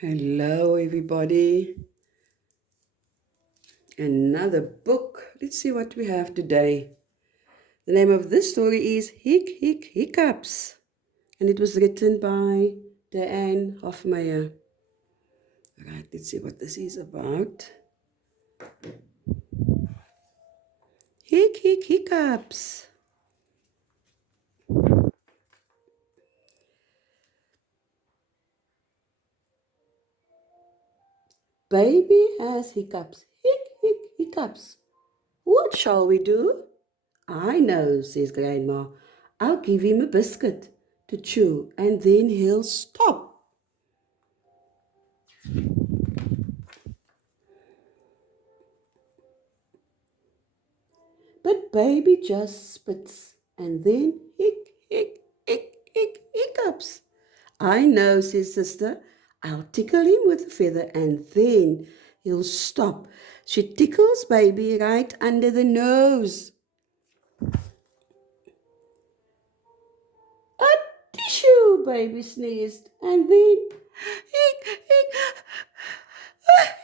Hello, everybody. Another book. Let's see what we have today. The name of this story is Hiccups, and it was written by Dianne Hofmeyr. All right, let's see what this is about. Hiccups. Baby has hiccups. Hiccups. What shall we do? I know, says Grandma. I'll give him a biscuit to chew, and then he'll stop. But baby just spits and then hiccups. I know, says sister. I'll tickle him with a feather and then he'll stop. She tickles baby right under the nose. A tissue, baby sneezed, and then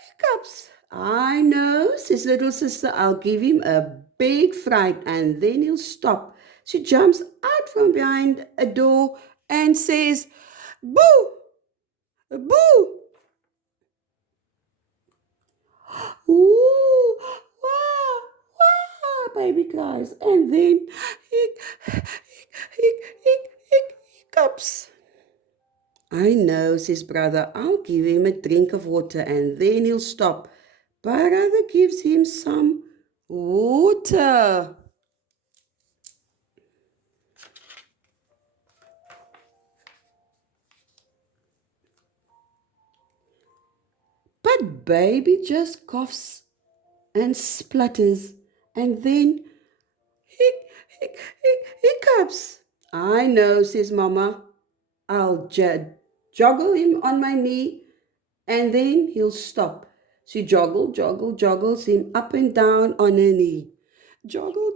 hiccups. I know, says little sister. I'll give him a big fright and then he'll stop. She jumps out from behind a door and says, Boo! Boo! Ooh! Wah! Wah! Baby cries. And then hiccups. I know, says brother. I'll give him a drink of water and then he'll stop. Brother gives him some water. But baby just coughs and splutters and then hiccups. I know, says Mama. I'll joggle him on my knee and then he'll stop. She joggles him up and down on her knee. Joggle.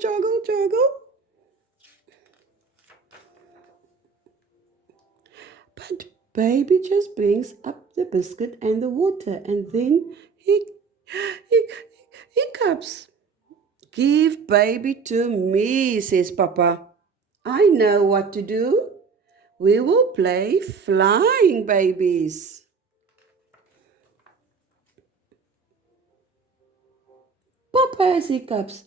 But baby just brings up the biscuit and the water and then hiccups. Give baby to me, says Papa. I know what to do. We will play flying babies. Papa has hiccups.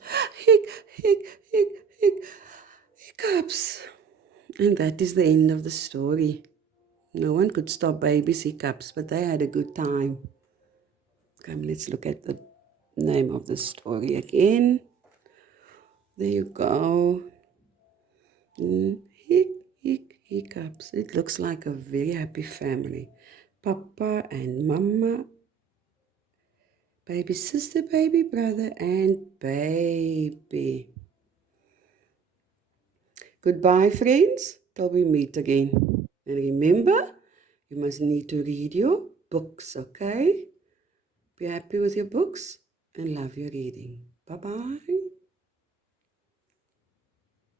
Hiccups. And that is the end of the story. No one could stop baby's hiccups, but they had a good time. Come, let's look at the name of the story again. There you go. Hiccups. It looks like a very happy family. Papa and Mama, baby sister, baby brother, and baby. Goodbye, friends, till we meet again. And remember, you must need to read your books, okay? Be happy with your books and love your reading. Bye-bye.